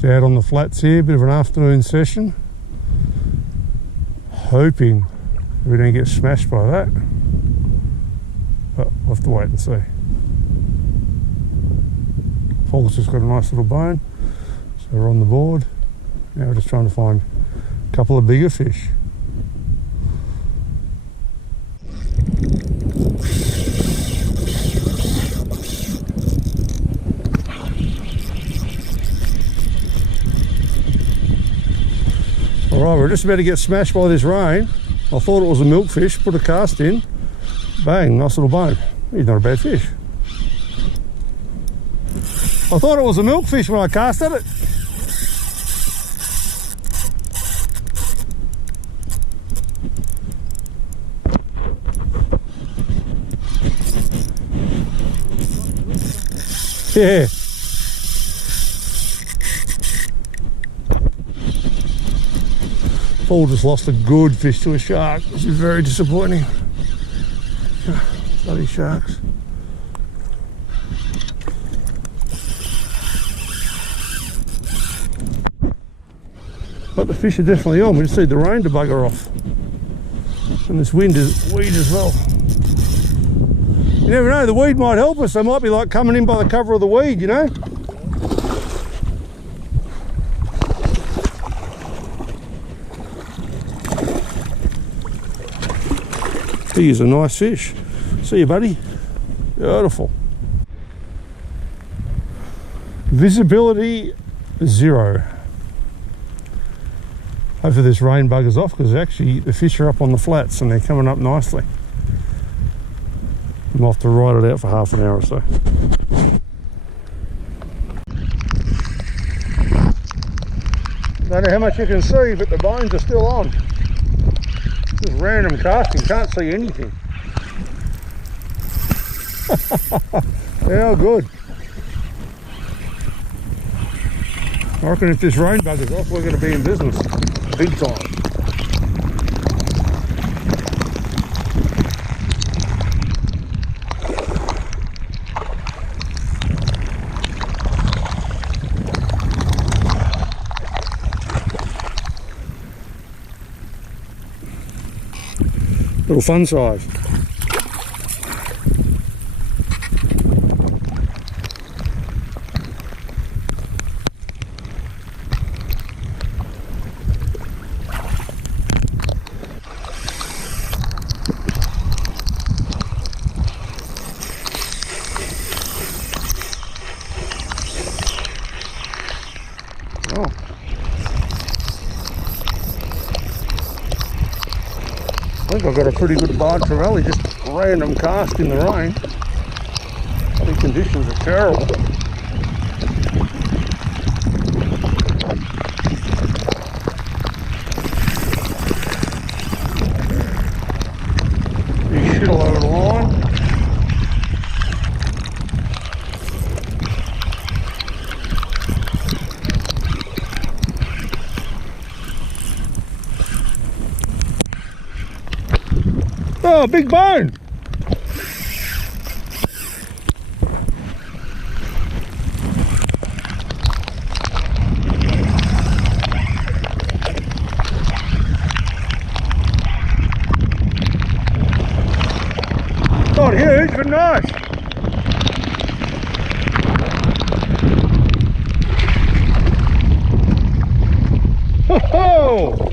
Just out on the flats here, bit of an afternoon session. Hoping we don't get smashed by that. But we'll have to wait and see. Paul's just got a nice little bone. So we're on the board. Now we're just trying to find a couple of bigger fish. Alright, we're just about to get smashed by this rain. I thought it was a milkfish, put a cast in, bang, nice little bone. He's not a bad fish. I thought it was a milkfish when I cast at it. Yeah. Paul just lost a good fish to a shark, which is very disappointing. Bloody sharks. But the fish are definitely on. We just need the rain to bugger off. And this wind is weed as well. You never know, the weed might help us. They might be like coming in by the cover of the weed, you know? He is a nice fish. See you, buddy. Beautiful. Visibility 0. Hopefully this rain buggers off, because actually the fish are up on the flats and they're coming up nicely. I'm off to ride it out for half an hour or so. Don't know how much you can see, but the bones are still on. Just random casting, can't see anything. How good. I reckon if this rain buggers off, we're going to be in business big time. Little fun size. Oh. I think I've got a pretty good barred trevally, just random cast in the rain. The conditions are terrible. You shit all over the line. Oh, big bone! Not huge, but nice. Ho-ho!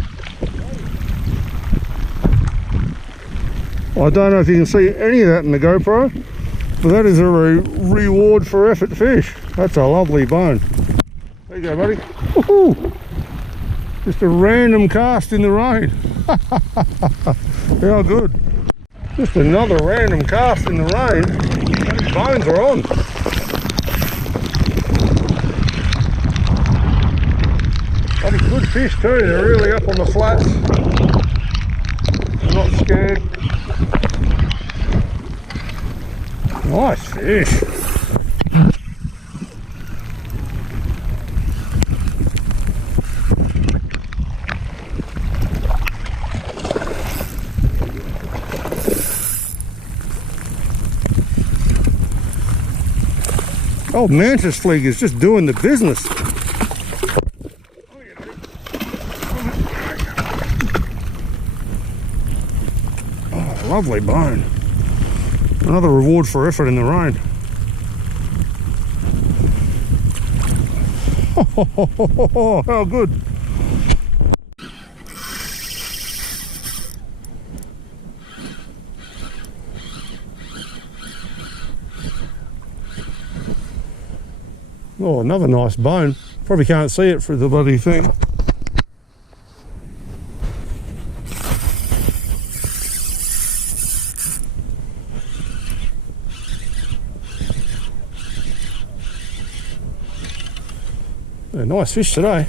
I don't know if you can see any of that in the GoPro, but that is a reward for effort fish. That's a lovely bone. There you go, buddy. Woohoo! Just a random cast in the rain. How good. Just another random cast in the rain. Those bones are on. Bloody good fish too. They're really up on the flats. I'm not scared. Nice fish. Oh, Mantis flig is just doing the business. Lovely bone. Another reward for effort in the rain. Oh, how good. Oh, another nice bone. Probably can't see it through the bloody thing. Yeah, nice fish today.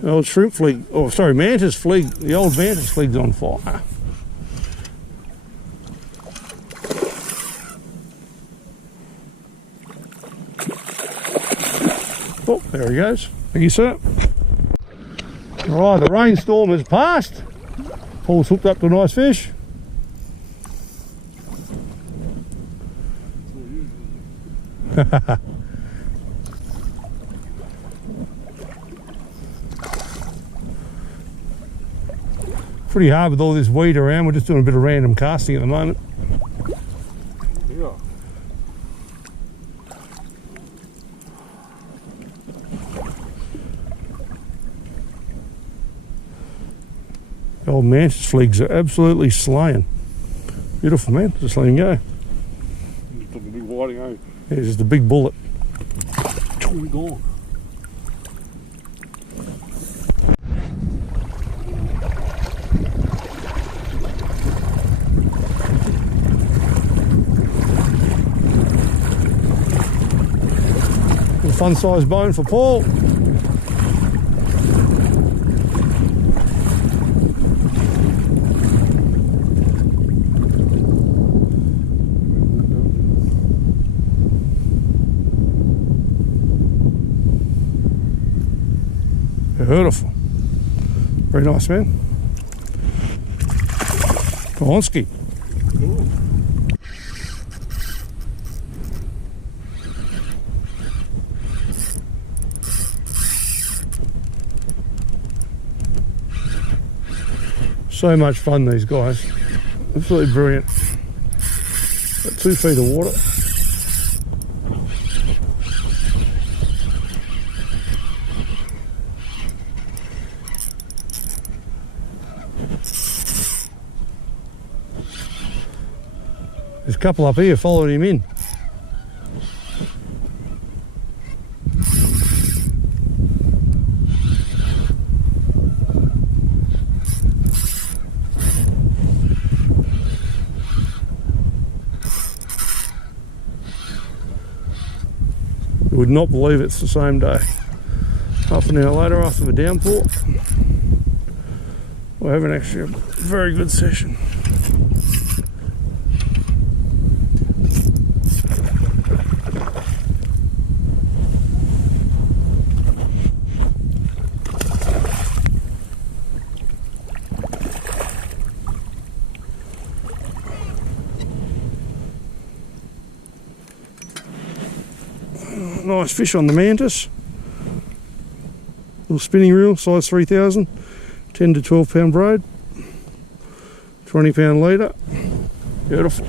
The old shrimp flig, oh sorry, mantis flig, the old mantis flig's on fire. Oh, there he goes. Thank you, sir. All right, the rainstorm has passed. Paul's hooked up to a nice fish. Pretty hard with all this weed around. We're just doing a bit of random casting at the moment. Yeah. The old mantis fligs are absolutely slaying. Beautiful, man. Just let him go. Just took a big whiting, eh? Yeah, just a big bullet. We're gone. Fun sized bone for Paul. Beautiful. Very nice, man. Polonsky. Cool. So much fun, these guys. Absolutely brilliant. Got 2 feet of water. There's a couple up here following him in. You would not believe it's the same day. Half an hour later after the downpour, we're having actually a very good session. Nice fish on the Mantis. Little spinning reel, size 3000, 10 to 12 pound braid, 20 pound leader. Beautiful.